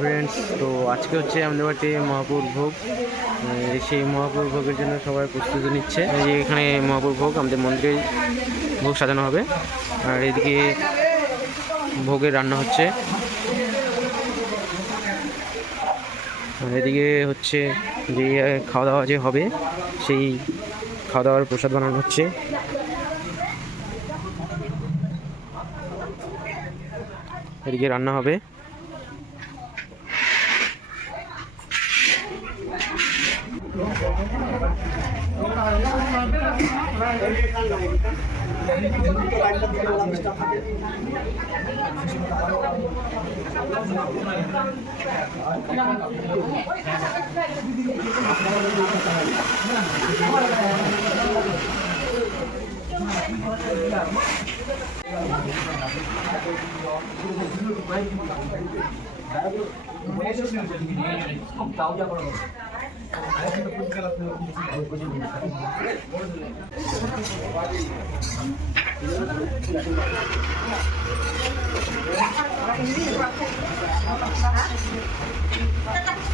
Friends, তো আজকে হচ্ছে আমাদের বাড়িতে মহাপুর ভোগ। সেই মহাপুর ভোগের জন্য সবাই প্রস্তুতি নিচ্ছে। এই যে এখানে মহাপুর ভোগ আমাদের মন্দিরে ভোগ সাজানো হবে, আর এদিকে ভোগের রান্না হচ্ছে। এদিকে হচ্ছে যে খাওয়া দাওয়া যে হবে সেই খাওয়া দাওয়ার প্রসাদ বানানো হচ্ছে। এদিকে রান্না হবে।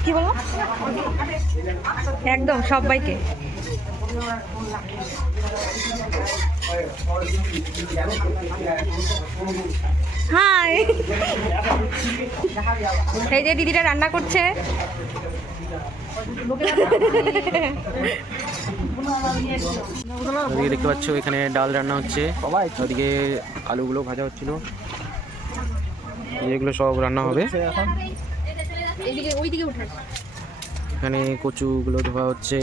কি বলো? একদম সবাইকে হাই। এই যে দিদিটা রান্না করছে। ওদিকে দেখতে পাচ্ছ এখানে ডাল রান্না হচ্ছে, ওদিকে আলুগুলো ভাজা হচ্ছিল, এগুলো সব রান্না হবে। এখানে কচুগুলো ধোয়া হচ্ছে।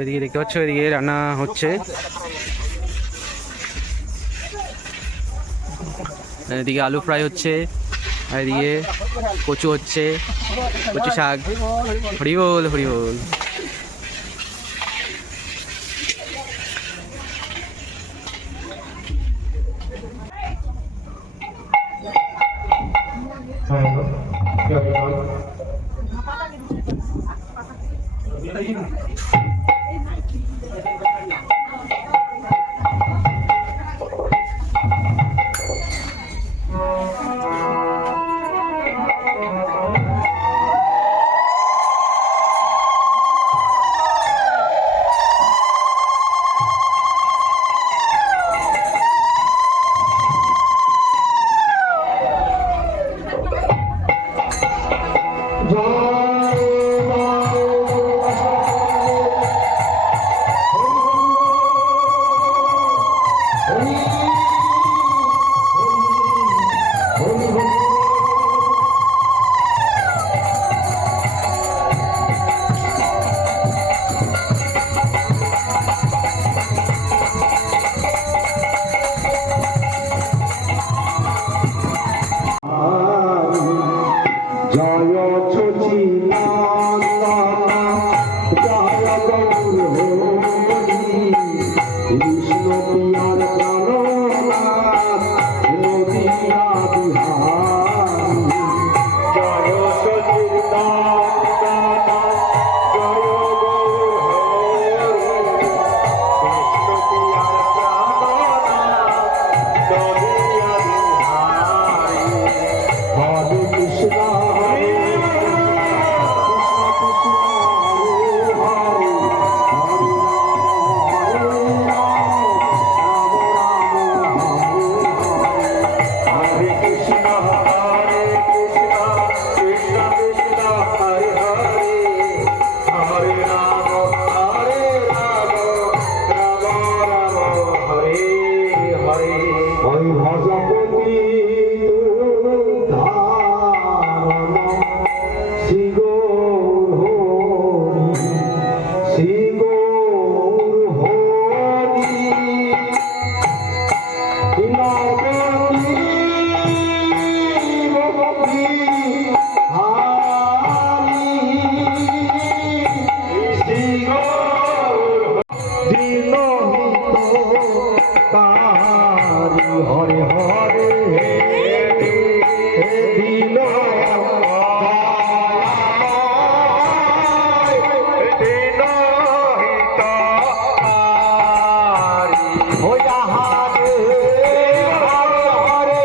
এদিকে দেখতে পাচ্ছ এদিকে রান্না হচ্ছে, এদিকে আলু ফ্রাই হচ্ছে, আর এদিকে কচু হচ্ছে, কচু শাক। হরি বল হরি বল। ওই ভজপতি শ্রী গৌর হরি শ্রী গৌর হরি হরে হরে দিল হইয়া হারে হরে হরে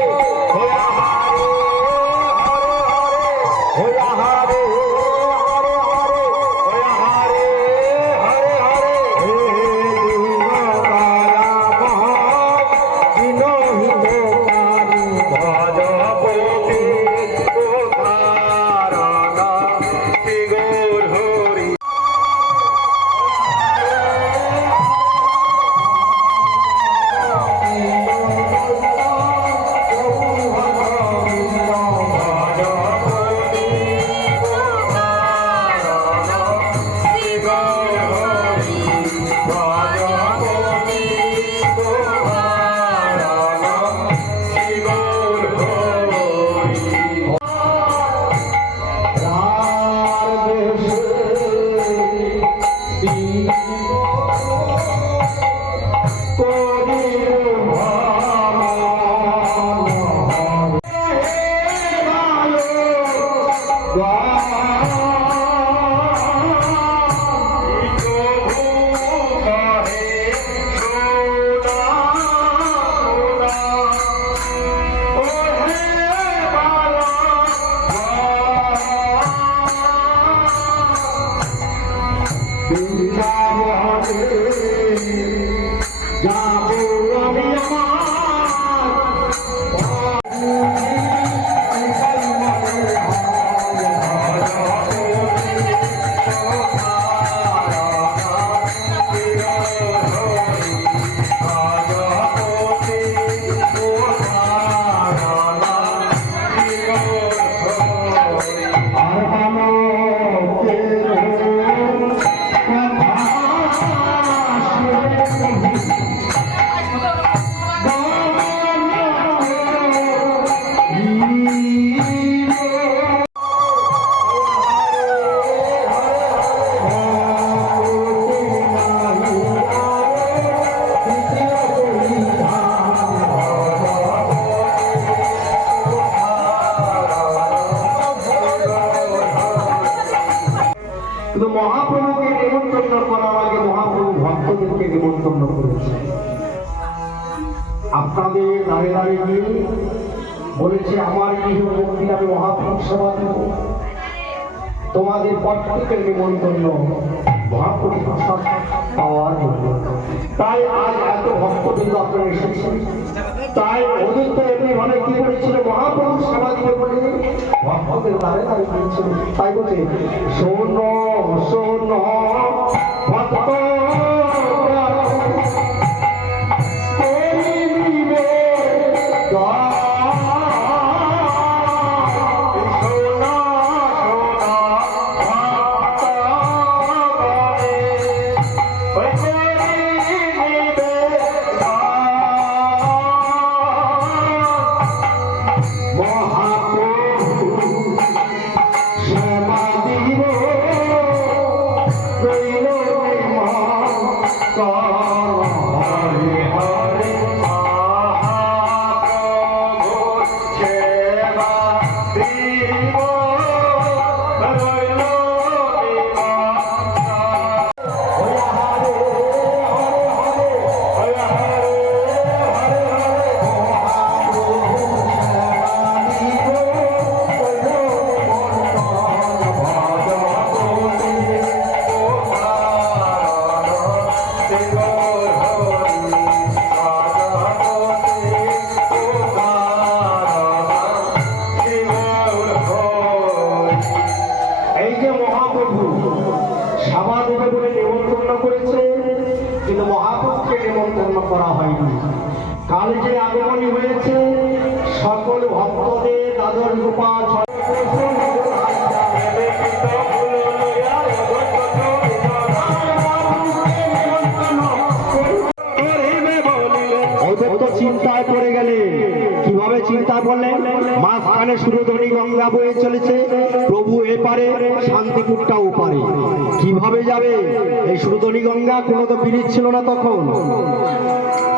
হইয়া হারে হরে হরে হইয়া হারে হরে হরে হে কিন্তু মহাপ্রভুকে নিমন্ত্রণ করার আগে মহাপ্রভু ভক্তদেরকে নিমন্ত্রণ করেছে। আপনাদের দাঁড়ে দাঁড়িয়ে গিয়ে বলেছে আমার গৃহ মুক্তি আমি মহাপ্রভু সেবা দেব। তোমাদের প্রত্যেকের নিমন্ত্রণ মহাপ্রভু প্রসাদ পাওয়ার জন্য। তাই আজ এত ভক্তবৃন্দ আপনারা এসেছেন। তাই ওদের তো এমনি মানে কি করেছিল মহাপ্রভু সেবা দিতে বলে ভক্তদের দাঁড়ে দাঁড়িয়ে দিয়েছিল। তাই বলছে শোন শোন ভক্ত করা হয়নি। কাল যে আগমনী হয়েছে সকল ভক্তদের দাদর গোপাল চিন্তায় পড়ে গেলে কিভাবে চিন্তা করলেন মাঝখানে সুরধনী গঙ্গা বয়ে চলেছে প্রভু এপারে শান্তিপুরটা ওপারে কিভাবে যাবে এই সুরধনী গঙ্গা কোনো তো ব্রিজ ছিল না তখন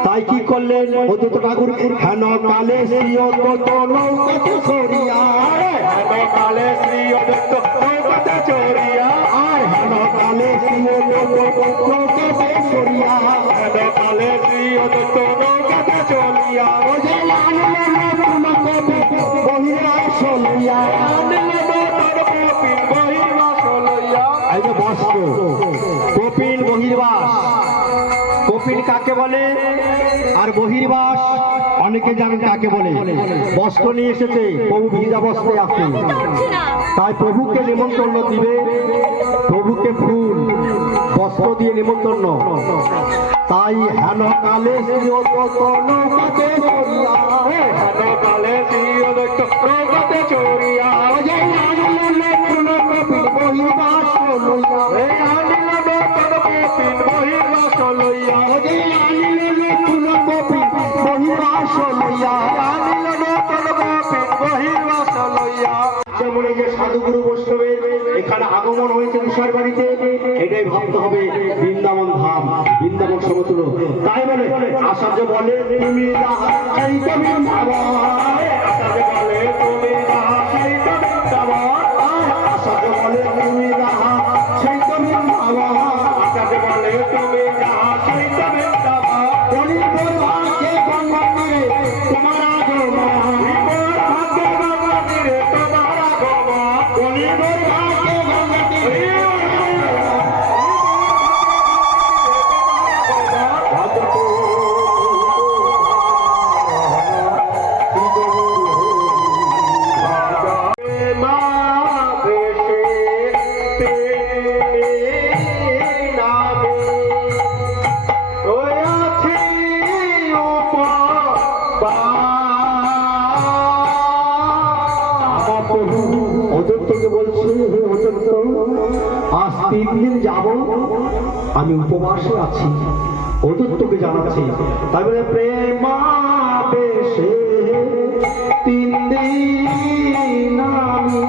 তাই কি করলেন অদ্বৈত ঠাকুর হেন কালে শ্রী অদ্বৈত নৌকাতে চড়িয়া হেন কালে শ্রী অদ্বৈত নৌকাতে চড়িয়া আর হেন কালে শ্রী অদ্বৈত নৌকাতে চড়িয়া হেন কালে শ্রী অদ্বৈত নৌকাতে চড়িয়া ও যে এই যে বস্ত্র কপিল বহির্বাস কপিল কাকে বলে আর বহির্বাস অনেকে জানেন কাকে বলে বস্ত্র নিয়ে এসেছে প্রভু ভিজা বস্ত্রে আসে তাই প্রভুকে নিমন্ত্রণ দিবে প্রভুকে ফুল বস্ত্র দিয়ে নিমন্ত্রণ তাই হেন কালে শ্রী অদ্বৈত নৌকাতে চড়িয়া হেন কালে শ্রী অদ্বৈত নৌকাতে চড়িয়া বহির্বাস লইয়া যেমন এই যে সাধুগুরু বৈষ্ণবের এখানে আগমন হয়েছে তুষার বাড়িতে এটাই ভাবতে হবে বৃন্দাবন ধাম বৃন্দাবন সমতুল্য তাই বলে আচার্য বলে তুমি আচার্য বলে তুমি আচার্য বলে তুমি আচার্য বলে তুমি আজ 3 দিন যাব আমি উপবাসে আছি অদ্বৈতকে জানাচ্ছি তাই বলে প্রেমাবেশে 3 দিন আমি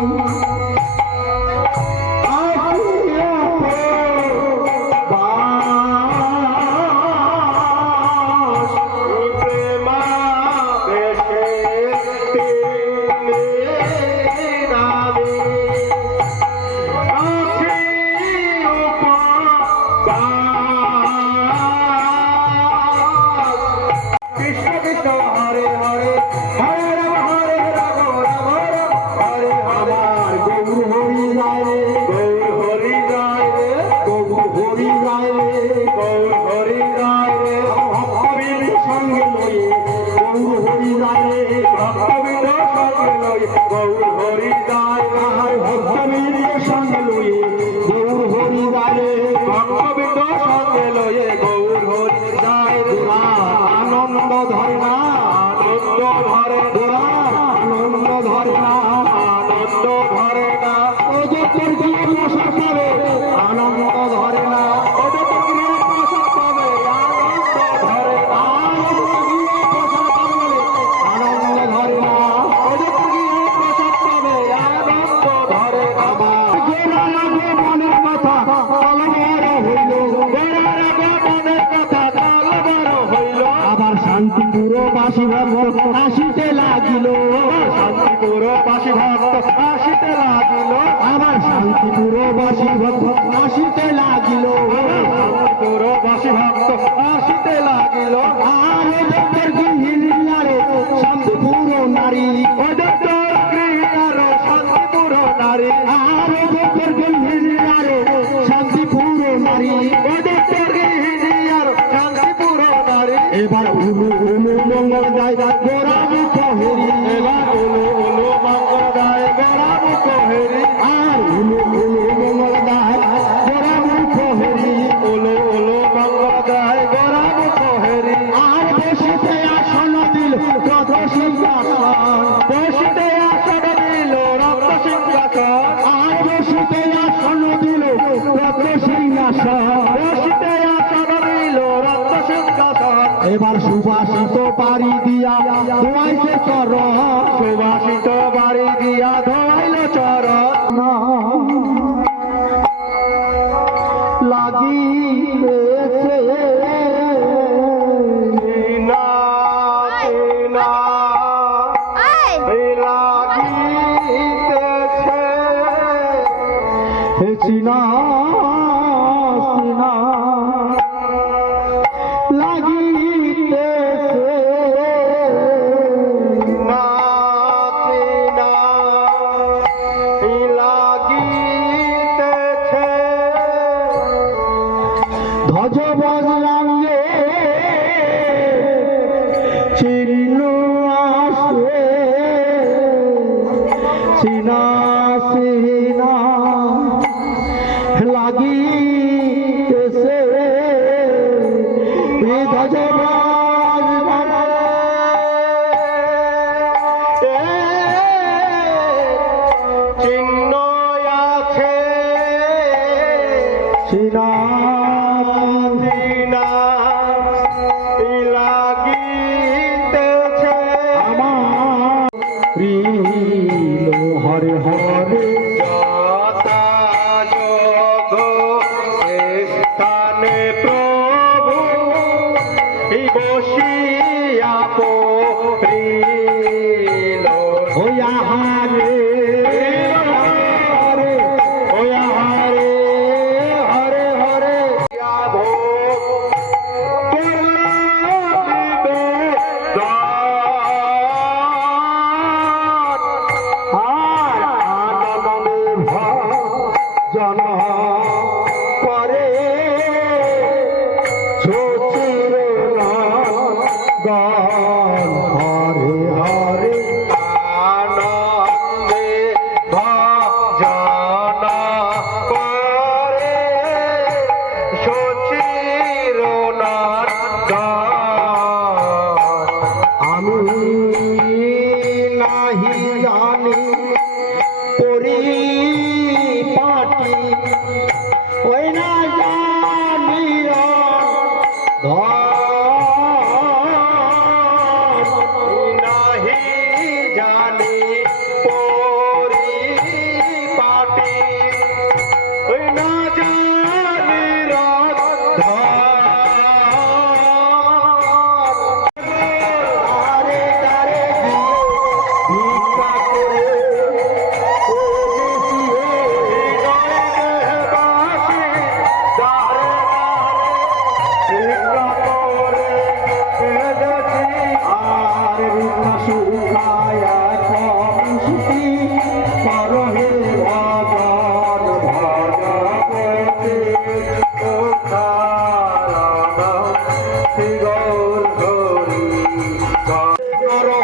শান্তিপুরবাসী ভক্ত আসিতে লাগিল শান্তিপুরবাসী ভক্ত আসিতে লাগিল আবার শান্তিপুরবাসী ভক্ত আসিতে লাগিল শান্তিপুরবাসী ভক্ত আসিতে লাগিল আর ওদের গৃহিণীরে শান্তিপুর নারী ওদের গৃহিণীরে শান্তিপুর নারী আর ওদের গৃহিণীরে শান্তিপুর নারী ওদের গৃহিণীর শান্তিপুর নারী এবার উলু উলু মঙ্গল গায় গোরা মুখ হেরি এবার উলু উলু মঙ্গল গায় গোরা মুখ হেরি আর উলু উলু মঙ্গল গায় গোরা মুখ হেরি উলু উলু মঙ্গল গায় গোরা মুখ হেরি আর বসিতে আসো এবার সুবাসিত বাড়ি দিয়া ধোয়াইছে চরণ, সুবাসিত বাড়ি দিয়া ধোয়াইল চরণ লাগিয়েছে না না লাগিতেছে চিনা চিনা লাগিতেছে না চিনা লাগিতেছে ধ্বজ বজরাঙ্গে চিহ্ন আসে চিনা চিনা লাগিতেছে ধ্বজ চিহ্ন আছে চিনা চিনা লাগিতেছে আমার প্রিয় হরে হরে যথা যোগ স্থানে প্রভু বসিয়া পড়িল হইয়া হারে হরে হইয়া হারে হরে হরে জন করে ছোচির গান হরে হরে আনন্দে ভজন করে ছোচির আমি নাহি জানি পরিপাটি ওই না জানিও নাহি জানি পরিপাটি ওই না জানি আরে তারে ভিক্ষা করে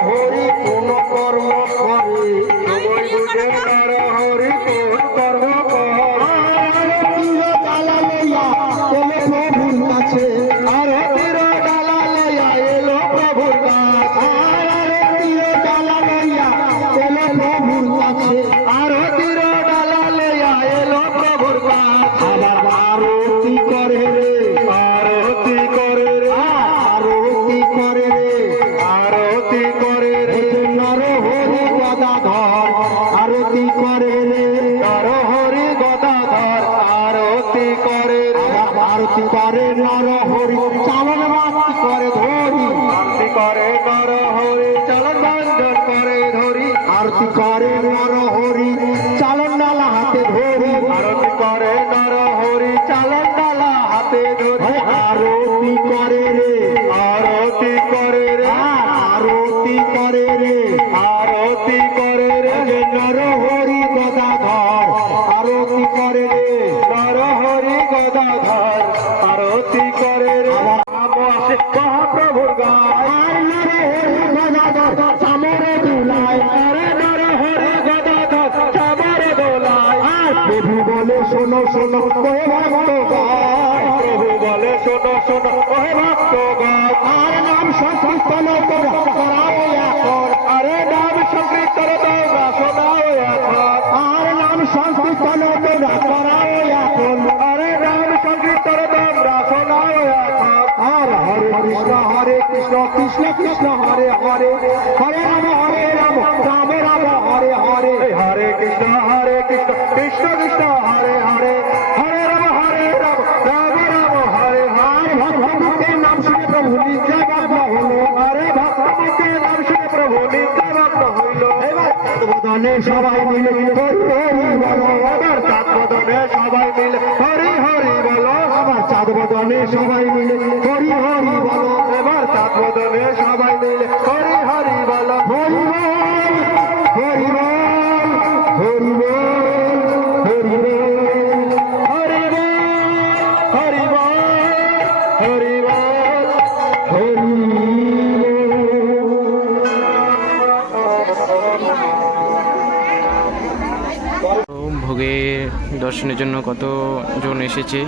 হরি কোন কর্ম করে হরি কোন কর্ম কাছে আর তীর ডালা লইয়া এলো প্রভুর কাছে তীর ডালা লইয়া এলো প্রভুর কাছে আর তীর ডালা লইয়া এলো প্রভুর কাছে আবার আরতি করে রে আরতি করে রে আরতি করে রে আরতি করে রে নর হরি গদাধর আরতি করে রে নর হরি গদাধর আরতি করে রে আরতি করে নর হরি চালন মাতি করে ধরি আরতি করে নর হরি চালন বান্ধন করে ধরি আরতি করে নর হরি চালন ডালা হাতে ধরি আরতি করে নর হরি চালন ডালা হাতে ধরি আরতি করে রে আরতি করে রে আরতি করে রে আরতি করে রে নর হরি গদাধর আরতি করে রে নর হরি গদাধর আরতি করে রে মহাপ্রভুর গায় গদাধর চামরে দুলায় নর হরি গদাধর চামরে দোলায় প্রভু বলে শোনো শোনো ওহে ভক্ত গায় প্রভু বলে শোনো শোনো ওহে ভক্ত গায় আর নাম সংকীর্তন করাও এখন আরে নাম সংকীর্তন তোমরা শোনাও এখন আর নাম সংকীর্তন তোমরা করাও এখন আরে নাম সংকীর্তন তোমরা শোনাও এখন আর হরে কৃষ্ণ হরে কৃষ্ণ কৃষ্ণ কৃষ্ণ হরে হরে হরে রাম রাম রাম হরে হরে হরে কৃষ্ণ কৃষ্ণ কৃষ্ণ হরে হরে হরে রাম রাম রাম হরে হরে ভগবানের নাম শুনে প্রভু নিত্যানন্দ হলো হরে ভগবানের নাম শুনে প্রভু নিত্যানন্দ হইল এবার বদনে সবাই মিলে হরি হরি বলো এবার চাঁদ বদনে সবাই মিলে হরি হরি বলো আবার চাঁদ বদনে সবাই মিলে হরি হরি বলো এবার চাঁদ বদনে সবাই মিলে হরি হরি বলো হরি হরি হরি হরি হরি হরি হরি হরি ভোগে দর্শনের জন্য কতজন এসেছে।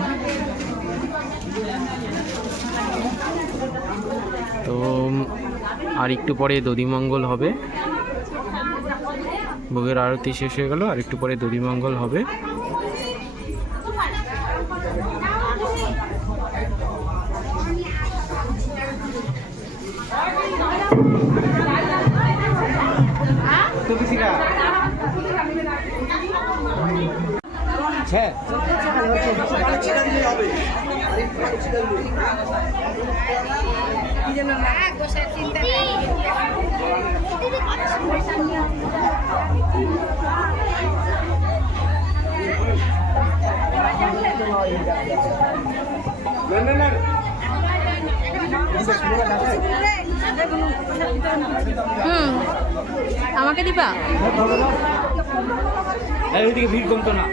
তো আর একটু পরে দধিমঙ্গল হবে, ভোগের আরতি শেষ হয়ে গেল, আর একটু পরে দধিমঙ্গল হবে। আমাকে দিবা? এইদিকে ভিড় কমতো না।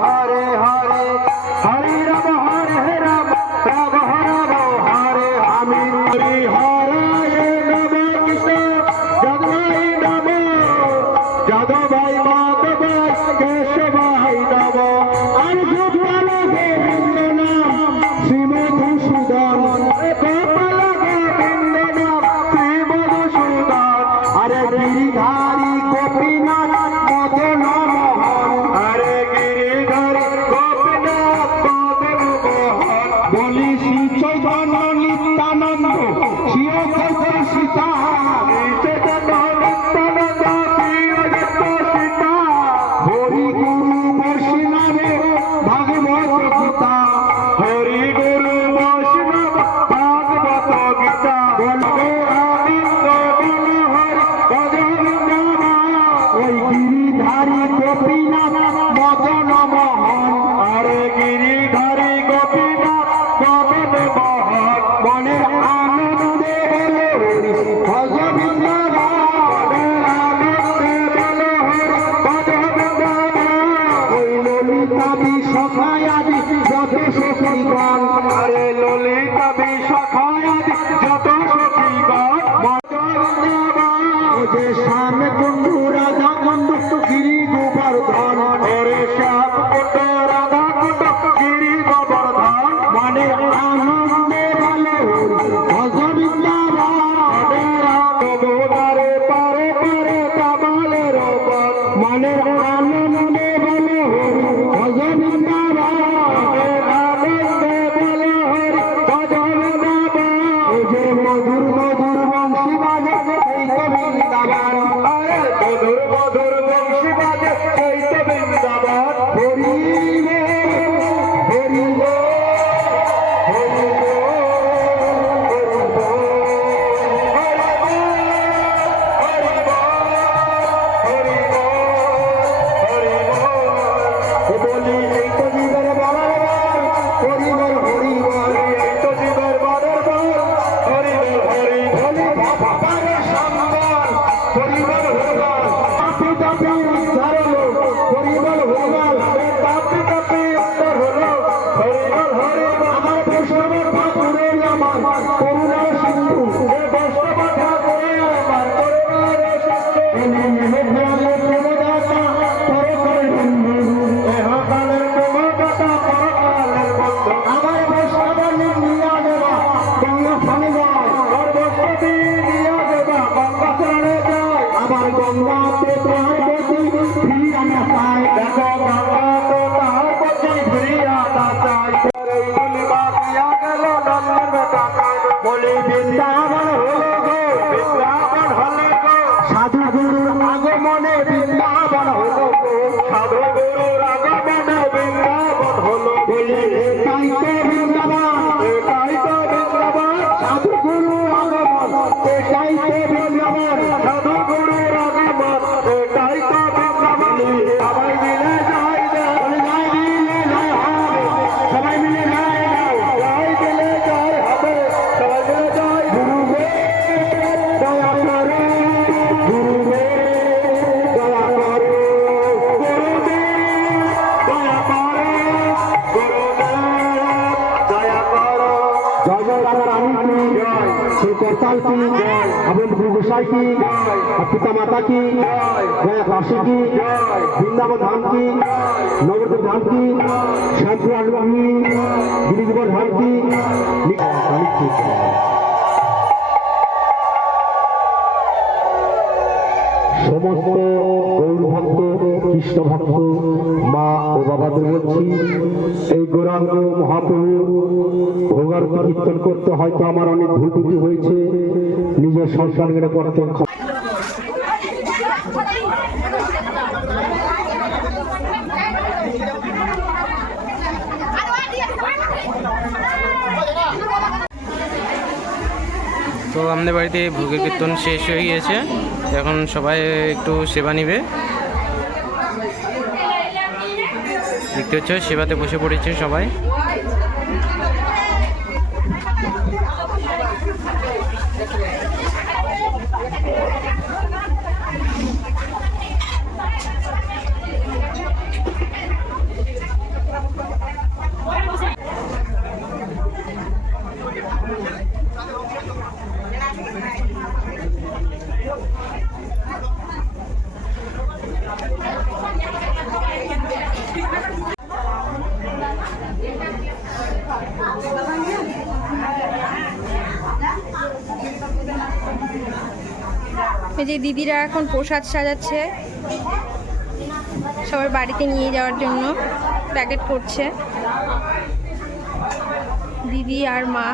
Hare Hare ভজন মহান আরে গিরিধারী গোপীনাথ গগন মহান মনের আনন্দে ভজ বৃন্দাবন আনন্দে বলো ভজ বৃন্দাবন ওই ললিতা বিশাখায় আদি যত সখীগণ আরে ললিতা বিশাখায় আদি যত সখীগণ ভজ বৃন্দাবন ও যে শ্যাম কুণ্ডু রাধা কুণ্ডু গিরি গোবর্ধন ওরে শ্যাম কুণ্ডু রাধা কুণ্ডু গিরি গোবর্ধন মানে আনন্দে বলো ভজ বৃন্দাবন যমুনারে পারে পারে কামালের বন মানে আনন্দে বলো ভজ বৃন্দাবন আনন্দে বলো ভজ বৃন্দাবন ও যে মধুর মধুর বংশী বাজে এই তো বৃন্দাবন আরে মধুর মধুর বংশী বাজে এই তো বৃন্দাবন হরি রে হরি রে হরি রে বলি এই তো জীবন বলার হরিবল হরিবল এই তো জীবন বলার হরিবল হরি বলি বাবারে সম্মান হরিবল হরিবল আপনি তাপে উদ্ধার হলো হরিবল হরিবল তাপে তাপে উদ্ধার হলো হরিবল হরিবল আমার বৈষ্ণবের ঠাকুরের আমার করুণার সিন্ধু এ বৈষ্ণব ঠাকুরের আমার করুণার সিন্ধু এনে নেমে ফেলে প্রমদাতা পরকালের বন্ধু এহকালের প্রমদাতা পরকালের বন্ধু আমার বৈষ্ণবের নিয়া দেবা গঙ্গা স্থানে যায় আর বৈষ্ণবী নিয়া দেবা গঙ্গা স্থানে যায় আবার গঙ্গাতে পার্বতী ফিরিয়া না পায় দেখো গঙ্গাতে পার্বতী ফিরিয়া না চায় বলি বাকিয়া গেল নন্দন টাকায় বলি বৃন্দাবন হলো গো বৃন্দাবন হলো গো সাধু গুরুর আগমনে বৃন্দাবন হলো গো সাধু গুরুর আগমনে বৃন্দাবন হলো বলি এটাই তো বৃন্দাবন এটাই তো বৃন্দাবন সাধু গুরুর আগমন এটাই তো বৃন্দাবন সাধু গুরুর আগমন এটাই তো বৃন্দাবন সবাই মিলে যাই দে সবাই মিলে যাই হবে সবাই মিলে যাই যাই মিলে যাই হবে সবাই মিলে যাই গুরু রে দয়া করে গুরু রে দয়া করে গুরুদেব দয়া করে গুরুদেব দয়া করো জয় জয় রাধা রানী কি জয় শ্রী করতাল কি জয় আবুল গোসাই কি জয় পিতা মাতা কি জয় জয় কাশী কি জয় বৃন্দাবন ধাম কি নবদ্বীপ ধাম কি শ্যামপুর আলবাম কি গিরিজবর ধাম কি সমস্ত গৌর ভক্ত কৃষ্ণ ভক্ত মা ও বাবাদের বলছি এই গৌরাঙ্গ মহাপ্রভু ভোগার্থ কীর্তন করতে হয়তো আমার অনেক ভুল ত্রুটি হয়েছে নিজের সংসারের করতে তো আমাদের বাড়িতে ভোগের কীর্তন শেষ হয়ে গিয়েছে, এখন সবাই একটু সেবা নিবে। দেখতে হচ্ছে সেবাতে বসে পড়েছে সবাই। এই যে দিদিরা এখন প্রসাদ সাজাচ্ছে সবার বাড়িতে নিয়ে যাওয়ার জন্য, প্যাকেট করছে দিদি আর মা।